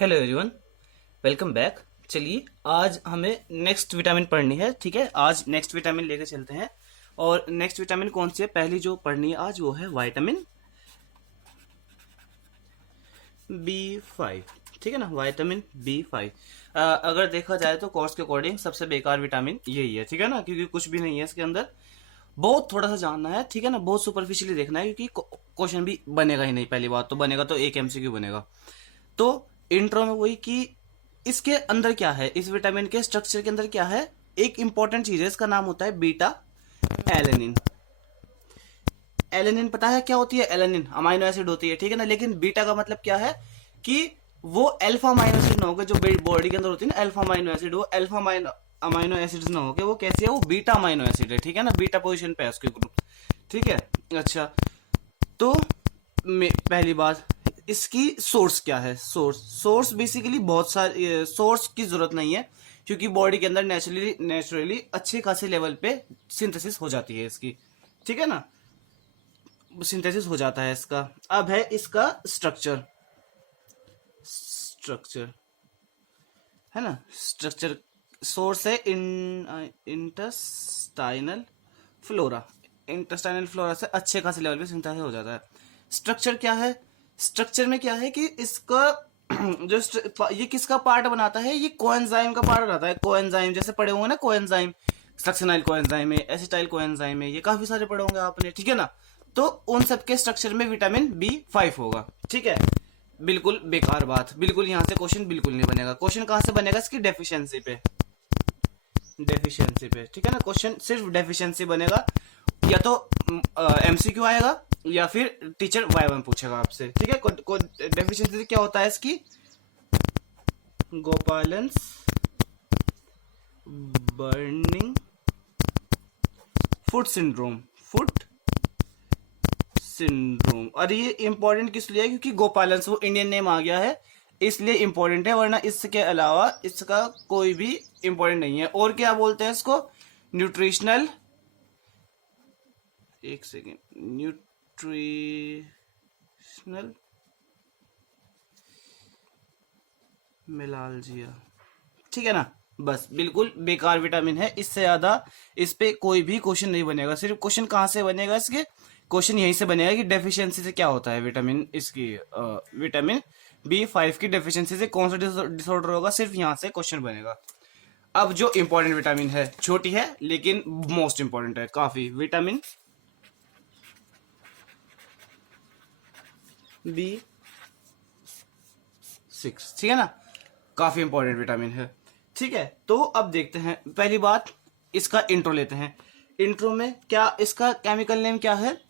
Hello everyone, welcome back. चलिए आज हमें नेक्स्ट विटामिन पढ़नी है। ठीक है, आज नेक्स्ट विटामिन लेकर चलते हैं। और नेक्स्ट विटामिन कौन सी है? पहली जो पढ़नी है आज वो है विटामिन B5। ठीक है ना, विटामिन B5। अगर देखा जाए तो कोर्स के अकॉर्डिंग सबसे बेकार विटामिन यही है। ठीक है ना, क्योंकि कुछ भी नहीं है इसके अंदर, बहुत थोड़ा सा जानना है। ठीक है ना, बहुत सुपरफिशियली देखना है, क्योंकि क्वेश्चन भी बनेगा ही नहीं। पहली बात तो बनेगा तो एक MCQ बनेगा। तो इंट्रो में वही कि इसके अंदर क्या है, इस विटामिन के स्ट्रक्चर के अंदर क्या है। एक इंपॉर्टेंट चीज है, इसका नाम होता है बीटा एलेनिन। एलेनिन पता है क्या होती है? एलेनिन अमाइनो एसिड होती है। ठीक है ना, लेकिन बीटा का मतलब क्या है कि वो अल्फा अमाइनो एसिड ना होकर, जो बॉडी के अंदर होती है ना अल्फा अमाइनो एसिड, वो अल्फा अमाइनो एसिड ना होकर वो कैसी है, वो बीटा अमाइनो एसिड है। ठीक है ना, बीटा पोजीशन पे है उसके ग्रुप। ठीक है, अच्छा तो पहली बात, इसकी सोर्स क्या है? सोर्स बेसिकली बहुत सारे सोर्स की जरूरत नहीं है, क्योंकि बॉडी के अंदर नेचुरली अच्छे खासे लेवल पे सिंथेसिस हो जाती है इसकी। ठीक है ना, सिंथेसिस हो जाता है इसका। अब है इसका स्ट्रक्चर। स्ट्रक्चर है ना, स्ट्रक्चर सोर्स है इंटेस्टाइनल फ्लोरा। इंटेस्टाइनल फ्लोरा से अच्छे खासे लेवल पे सिंथेसिस हो जाता है। स्ट्रक्चर क्या है? स्ट्रक्चर में क्या है कि इसका ये किसका पार्ट बनाता है? ये कोएंजाइम का पार्ट बनाता है। कोएंजाइम जैसे पढ़े होंगे ना, कोएंजाइम सक्सेनाइल कोएंजाइम है, एसिटाइल कोएंजाइम है, ये काफी सारे पढ़े होंगे आपने। ठीक है ना, तो उन सबके स्ट्रक्चर में विटामिन B5 होगा। ठीक है, बिल्कुल बेकार बात, बिल्कुल यहाँ से क्वेश्चन बिल्कुल नहीं बनेगा। क्वेश्चन कहाँ से बनेगा? इसकी डेफिशिएंसी पे। डेफिशिएंसी पे, ठीक है ना, क्वेश्चन सिर्फ डेफिशिएंसी बनेगा। या तो MCQ आएगा या फिर टीचर Y1 पूछेगा आपसे। ठीक है, डेफिशिएंसी क्या होता है इसकी? Gopalan's burning foot syndrome. Foot syndrome. और ये इंपॉर्टेंट किस लिए है? क्योंकि गोपालन्स वो इंडियन नेम आ गया है, इसलिए इंपॉर्टेंट है, वरना इसके अलावा इसका कोई भी इंपॉर्टेंट नहीं है। और क्या बोलते हैं इसको? न्यूट्रिशनल, एक सेकेंड, न्यूट्रिशनल मेलाल्जिया। ठीक है ना, बस बिल्कुल बेकार विटामिन है। इससे ज्यादा इस पे कोई भी क्वेश्चन नहीं बनेगा। सिर्फ क्वेश्चन कहाँ से बनेगा इसके? क्वेश्चन यहीं से बनेगा कि डेफिशिएंसी से क्या होता है विटामिन, इसकी विटामिन B5 की डेफिशिएंसी से कौन सा डिसऑर्डर होगा, सिर्फ यहाँ से क्वेश्चन बनेगा। अब जो इंपॉर्टेंट विटामिन है, छोटी है लेकिन मोस्ट इंपॉर्टेंट है काफी, विटामिन B6। ठीक है ना, काफी इंपॉर्टेंट विटामिन है। ठीक है, तो अब देखते हैं। पहली बात, इसका इंट्रो लेते हैं। इंट्रो में क्या इसका केमिकल नेम क्या है?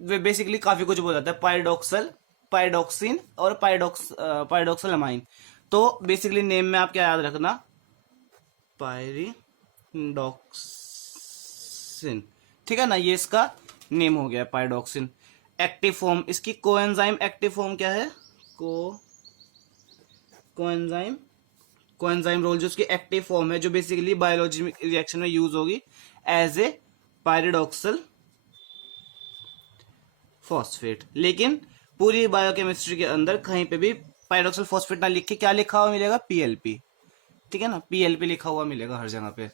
वे बेसिकली काफी कुछ बोल जाता है, पाइरोडॉक्सल, पाइरोडॉक्सिन और पाइरोडॉक्सल अमाइन। तो बेसिकली नेम में आप क्या याद रखना? पाइरिडॉक्सिन। ठीक है ना, ये इसका नेम हो गया पाइरोडॉक्सिन। एक्टिव फॉर्म इसकी, कोएंजाइम एक्टिव फॉर्म क्या है? कोएंजाइम रोल जो उसकी एक्टिव फॉर्म है, जो बेसिकली बायोलॉजी रिएक्शन में यूज होगी एज ए पाइरिडॉक्सल फॉस्फेट। लेकिन पूरी बायोकेमिस्ट्री के अंदर कहीं पे भी पाइरिडॉक्सल फॉस्फेट ना लिख के क्या लिखा हुआ मिलेगा? PLP। ठीक है ना, PLP लिखा हुआ मिलेगा हर जगह पे।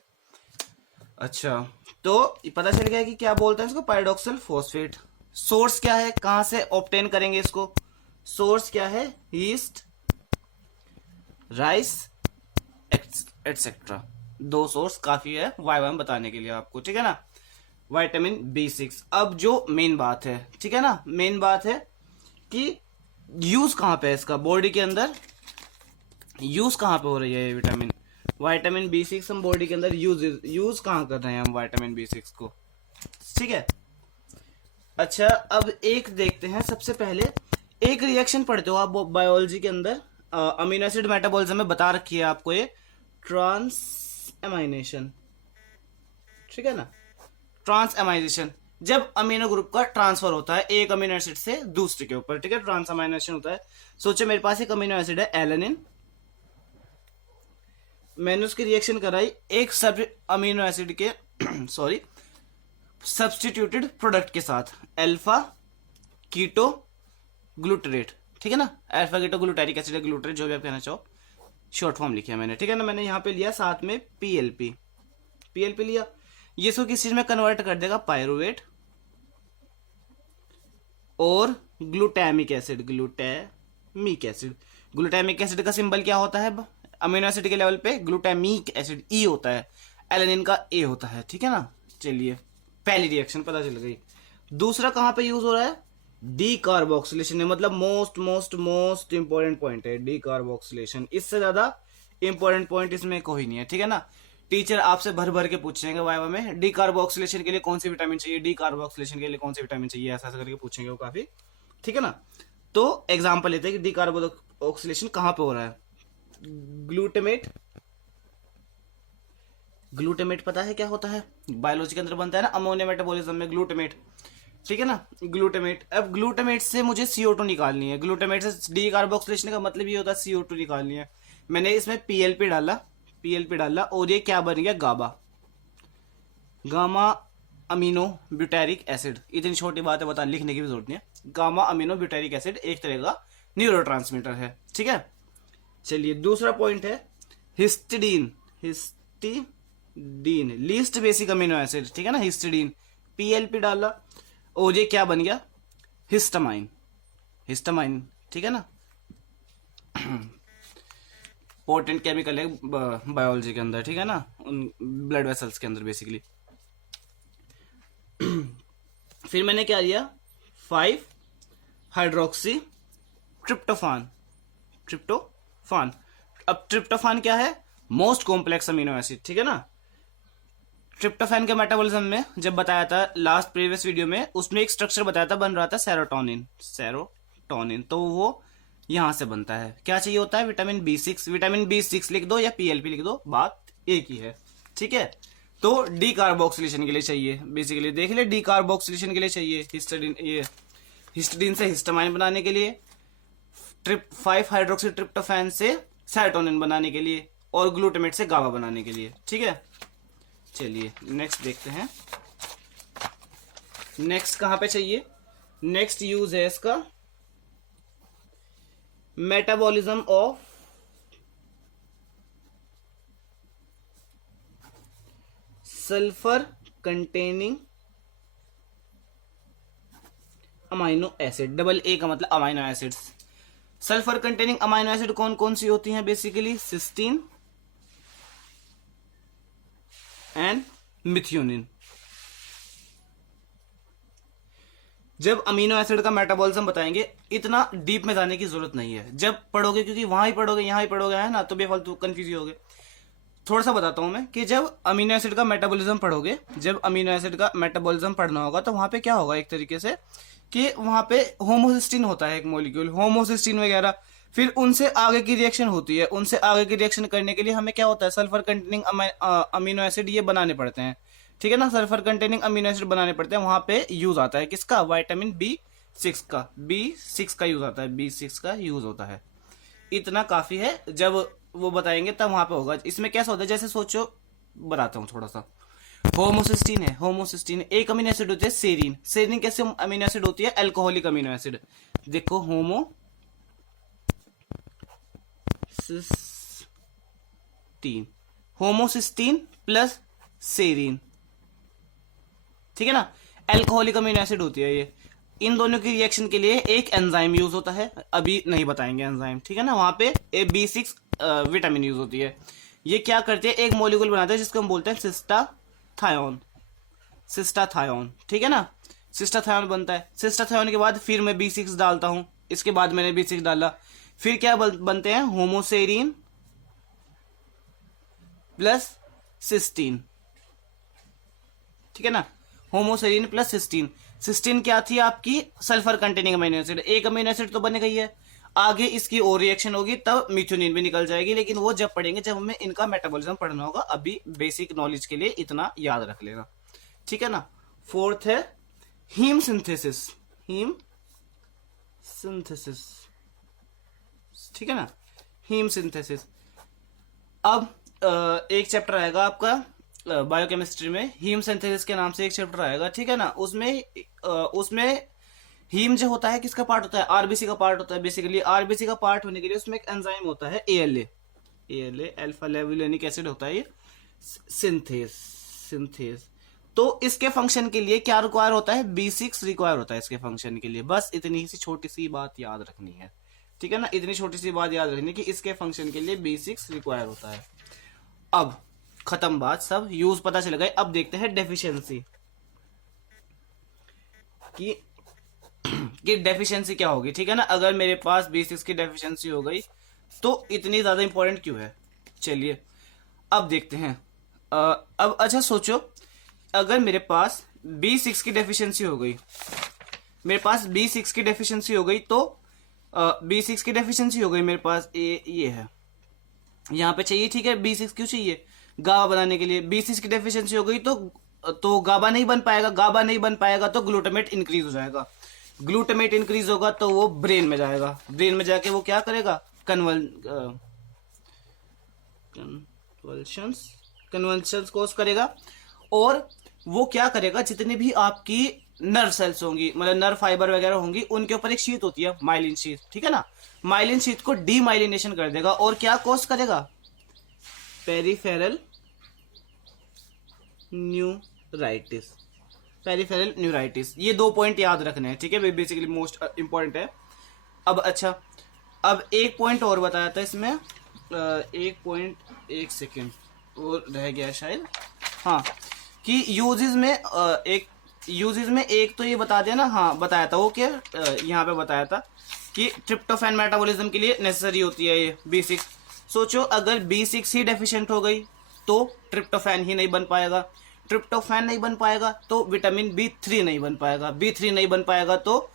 अच्छा, तो पता चल गया कि क्या बोलते हैं इसको, पाइरिडॉक्सल फॉस्फेट। सोर्स क्या है, कहां से ऑब्टेन करेंगे इसको? सोर्स क्या है? Yeast, rice etcetera. दो सोर्स काफी है Y1 बताने के लिए आपको। ठीक है ना, विटामिन B6। अब जो मेन बात है, ठीक है ना, मेन बात है कि यूज कहां पे है इसका बॉडी के अंदर, यूज कहां पे हो रही है ये विटामिन B6 हम बॉडी के अंदर यूज कहां कर रहे हैं हम विटामिन B6 को? ठीक है, अच्छा अब एक देखते हैं। सबसे पहले एक रिएक्शन पढ़ते हो आप बायोलॉजी के अंदर, अमीनो एसिड मेटाबॉलिज्म में बता रखी है आपको, ये ट्रांस एमाइनेशन। ठीक है ना, ट्रांस एमाइनेशन, जब अमीनो ग्रुप का ट्रांसफर होता है एक अमीनो एसिड से दूसरे के ऊपर। ठीक है, ट्रांस एमाइनेशन होता है। सोचे मेरे पास एक अमीनो एसिड है एलेनिन, मैंने उसकी रिएक्शन कराई एक सब अमीनो एसिड के सॉरी सब्सटीट्यूटेड प्रोडक्ट के साथ, अल्फा कीटो ग्लूटरेट। ठीक है ना, अल्फा कीटोग्लूटारिक एसिड, ग्लूटारेट जो भी आप कहना चाहो, शॉर्ट फॉर्म लिखी है मैंने, ठीक है ना। मैंने यहाँ पे लिया साथ में पीएलपी, पीएलपी लिया, ये इसको किस चीज में कन्वर्ट कर देगा, पायरुवेट और glutamic acid, glutamic acid. Glutamic acid का सिंबल क्या होता है, अमीनो एसिड के लेवल पे ग्लूटामिक एसिड ई होता है, एलेनिन का ए होता है, ठीक है ना। चलिए पहली रिएक्शन पता चल गई। दूसरा कहां पे यूज हो रहा है, डी कार्बोक्सिलेशन है, मतलब most most most important point है डी कार्बोक्सिलेशन, इससे ज्यादा इंपॉर्टेंट पॉइंट इसमें कोई नहीं है, ठीक है ना। टीचर आपसे भर भर के पूछेंगे वाइवा में, डी कार्बोक्सिलेशन के लिए कौन सी विटामिन चाहिए, डी कार्बोक्सिलेशन के लिए कौन सी विटामिन चाहिए, ऐसा करके पूछेंगे वो काफी, ठीक है ना। तो एग्जांपल लेते हैं कि डी कार्बोक्सिलेशन कहां पे हो रहा है, ग्लूटामेट, ग्लूटामेट पता है क्या होता है, बायोलॉजी के अंदर बनता है ना अमोनिया मेटाबॉलिज्म में ग्लूटामेट, ठीक है ना, ग्लूटामेट। अब ग्लूटामेट से मुझे CO2 निकालनी है, ग्लूटामेट से डी कार्बोक्सिलेशन का मतलब ये होता है CO2 निकालनी है। मैंने इसमें पीएलपी डाला, पीएलपी डाला और ये क्या बन गया, गाबा, गामा अमीनो ब्यूटेरिक एसिड। इतनी छोटी बात है, बता लिखने की भी जरूरत नहीं है। गामा अमीनो ब्यूटेरिक एसिड एक तरह का न्यूरोट्रांसमीटर है, ठीक है। चलिए दूसरा पॉइंट है histidine, histidine least basic amino acid, ठीक है ना, हिस्टिडीन, पीएलपी डाला और ये क्या बन गया, हिस्टामाइन, हिस्टामाइन, ठीक है ना। पोटेंट केमिकल है बायोलॉजी के अंदर, ठीक है ना, उन ब्लड वेसल्स के अंदर बेसिकली। फिर मैंने क्या लिया, 5 हाइड्रोक्सी ट्रिप्टोफान, ट्रिप्टोफान। अब ट्रिप्टोफान क्या है, मोस्ट कॉम्प्लेक्स अमीनो एसिड, ठीक है ना। ट्रिप्टोफान के मेटाबॉलिज्म में जब बताया था लास्ट प्रीवियस वीडियो में, उसमें एक स्ट्रक्चर बताया था, बन रहा था सेरोटोनिन, सेरोटोनिन, तो वो यहां से बनता है। क्या चाहिए होता है, विटामिन B6, विटामिन B6 लिख दो या पीएलपी लिख दो, बात एक ही है, ठीक है। तो डी कार्बोक्सिलेशन के लिए चाहिए, बेसिकली देख ले, डी कार्बोक्सिलेशन के लिए चाहिए हिस्टिडीन, ये हिस्टिडीन से हिस्टामाइन बनाने के लिए, 5 हाइड्रोक्सी ट्रिप्टोफैन से सेरोटोनिन बनाने के लिए, और ग्लूटामेट से गाबा बनाने के लिए, ठीक है। चलिए नेक्स्ट देखते हैं, नेक्स्ट कहां पे चाहिए, नेक्स्ट यूज है इसका metabolism of sulphur containing amino acid, double A का मतलब amino acids. Sulphur containing amino acid कौन कौन सी होती हैं, बेसिकली सिस्टीन एंड मिथियोनिन। जब अमीनो एसिड का मेटाबॉलिज्म बताएंगे, इतना डीप में जाने की जरूरत नहीं है, जब पढ़ोगे, क्योंकि वहां ही पढ़ोगे यहां ही पढ़ोगे, है ना, तो बेफालतू कंफ्यूज होगे। थोड़ा सा बताता हूं मैं कि जब अमीनो एसिड का मेटाबॉलिज्म पढ़ोगे, जब अमीनो एसिड का मेटाबॉलिज्म पढ़ना होगा, तो वहां पे क्या होगा, एक तरीके से कि वहां पे होमोसिस्टीन होता है एक मॉलिक्यूल, होमोसिस्टीन वगैरह, फिर उनसे आगे की रिएक्शन होती है, उनसे आगे की रिएक्शन करने के लिए हमें क्या होता है, सल्फर कंटेनिंग अमीनो एसिड ये बनाने पड़ते हैं, ठीक है ना, सल्फर कंटेनिंग अमीनो एसिड बनाने पड़ते हैं। वहां पे यूज आता है किसका, विटामिन B6 का, B6 का यूज आता है, B6 का यूज होता है। इतना काफी है, जब वो बताएंगे तब वहां पे होगा। इसमें कैसा होता है, जैसे सोचो, बताता हूँ थोड़ा सा। होमोसिस्टीन है, होमोसिस्टीन एक अमीनो एसिड होती है सेरीन, सेरीन कैसे अमीनो एसिड होती है, अल्कोहलिक अमीनो एसिड। देखो होमोसिस्टीन प्लस सेरीन, ठीक है ना, अल्कोहलिक अमीनो एसिड होती है ये। इन दोनों की रिएक्शन के लिए एक एंजाइम यूज होता है, अभी नहीं बताएंगे एंजाइम, ठीक है ना। वहां पे B6 विटामिन यूज होती है। ये क्या करते हैं, एक मॉलिक्यूल बनाते हैं जिसको हम बोलते हैं सिस्टाथायोन, सिस्टाथायोन, ठीक है ना, सिस्टाथायोन बनता है। सिस्टाथायोन के बाद फिर मैं B6 डालता हूं, इसके बाद मैंने B6 डाला, फिर क्या बनते हैं, होमोसेरीन प्लस सिस्टीन, ठीक है ना, होमोसेरीन प्लस सिस्टीन। सिस्टीन क्या थी आपकी, सल्फर कंटेनिंग अमीनो एसिड, एक अमीनो एसिड तो बन गई है, आगे इसकी और रिएक्शन होगी तब मिथ्योनिन भी निकल जाएगी, लेकिन वो जब पढ़ेंगे, जब हमें इनका मेटाबॉलिज्म पढ़ना होगा। अभी बेसिक नॉलेज के लिए इतना याद रख लेना, ठीक है ना। फोर्थ है हीम सिंथेसिस, हीम सिंथेसिस, ठीक है ना, हीम सिंथेसिस। अब एक चैप्टर आएगा आपका बायोकेमिस्ट्री में, हीम सिंथेसिस के नाम से एक चैप्टर आएगा, ठीक है ना। उसमें हीम जो होता है किसका पार्ट होता है, आरबीसी का पार्ट होता है। बेसिकली आरबीसी का पार्ट होने के लिए उसमें एक एंजाइम होता है एएलए, अल्फा लेवुलिनिक एसिड होता है ये, सिंथेस। तो इसके फंक्शन के लिए क्या रिक्वायर होता है, B6 रिक्वायर होता है इसके फंक्शन के लिए। बस इतनी सी छोटी सी बात याद रखनी है, ठीक है ना, इतनी छोटी सी बात याद रखनी है कि इसके फंक्शन के लिए B6 रिक्वायर होता है। अब खत्म बात, सब यूज पता चल गए। अब देखते हैं डेफिशिएंसी कि डेफिशिएंसी क्या होगी, ठीक है ना। अगर मेरे पास B6 की डेफिशिएंसी हो गई तो इतनी ज्यादा इंपॉर्टेंट क्यों है। चलिए अब देखते हैं। अब अच्छा सोचो, अगर मेरे पास B6 की डेफिशिएंसी हो गई, मेरे पास B6 की डेफिशिएंसी हो गई तो B6 की डेफिशिएंसी हो गई मेरे पास, ये है यहाँ पे चाहिए, ठीक है। B6 क्यों चाहिए, गाबा बनाने के लिए। B6 की डेफिशिएंसी हो गई तो गाबा नहीं बन पाएगा, गाबा नहीं बन पाएगा तो ग्लूटामेट इंक्रीज हो जाएगा, ग्लूटामेट इंक्रीज होगा तो वो ब्रेन में जाएगा, ब्रेन में जाके वो क्या करेगा, कन्वल्शंस कोज करेगा। और वो क्या करेगा, जितने भी आपकी नर्व सेल्स होंगी, मतलब नर्व फाइबर वगैरह होंगी, उनके ऊपर एक शीट होती है, माइलिन शीट, ठीक है ना। माइलिन शीट को डीमाइलिनेशन कर देगा और क्या कॉज करेगा, पेरिफेरल न्यूराइटिस, पेरिफेरल न्यूराइटिस। ये 2 पॉइंट याद रखने हैं, ठीक है, बेसिकली मोस्ट इंपॉर्टेंट है। अब अच्छा, अब एक पॉइंट और बताया था इसमें, एक सेकेंड और रह गया शायद, हाँ, कि यूजेस में एक तो ये बता दिया ना, हाँ बताया था वो, क्या यहाँ पे बताया था कि ट्रिप्टोफैन मेटाबॉलिज्म के लिए नेसेसरी होती है ये B6। सोचो अगर B6 ही डेफिशिएंट हो गई तो ट्रिप्टोफैन ही नहीं बन पाएगा, ट्रिप्टोफैन नहीं बन पाएगा तो विटामिन B3 नहीं बन पाएगा, B3 नहीं बन पाएगा तो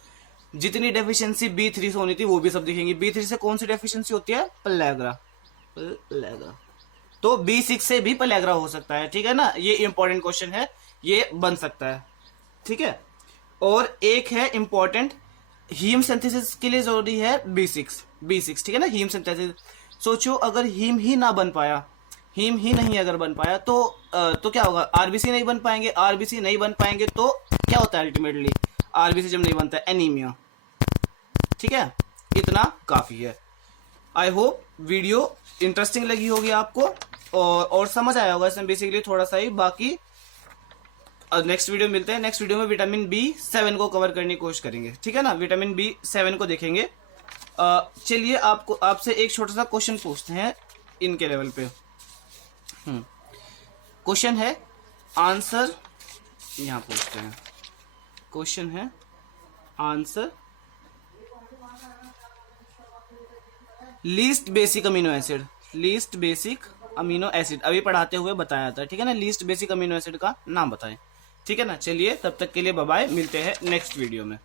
जितनी डेफिशिएंसी B3 से होनी थी वो भी सब दिखेंगी। B3 से कौन सी डेफिशिएंसी होती है, पलेग्रा, तो B6 से भी पलेग्रा हो सकता है, ठीक है ना। ये इंपॉर्टेंट क्वेश्चन है, ये बन सकता है, ठीक है। और एक है इंपॉर्टेंट, हीम सिंथेसिस के लिए जरूरी है B6, ठीक है ना, हीम सिंथेसिस। सोचो अगर हीम ही ना बन पाया, हीम ही नहीं अगर बन पाया तो क्या होगा, आरबीसी नहीं बन पाएंगे, आरबीसी नहीं बन पाएंगे तो क्या होता है अल्टीमेटली, आरबीसी जब नहीं बनता है, एनीमिया, ठीक है। इतना काफी है। आई होप वीडियो इंटरेस्टिंग लगी होगी आपको और समझ आया होगा इसमें बेसिकली थोड़ा सा ही। बाकी नेक्स्ट वीडियो मिलते हैं, नेक्स्ट वीडियो में विटामिन B7 को कवर करने की कोशिश करेंगे, ठीक है ना, विटामिन B7 को देखेंगे। चलिए आपसे एक छोटा सा क्वेश्चन पूछते हैं इनके लेवल पे। क्वेश्चन है, आंसर यहां पूछते हैं, क्वेश्चन है answer least basic amino acid, least basic amino acid अभी पढ़ाते हुए बताया था, ठीक है ना। लीस्ट बेसिक अमीनो एसिड का नाम बताएं, ठीक है ना। चलिए तब तक के लिए बाय बाय, मिलते हैं नेक्स्ट वीडियो में।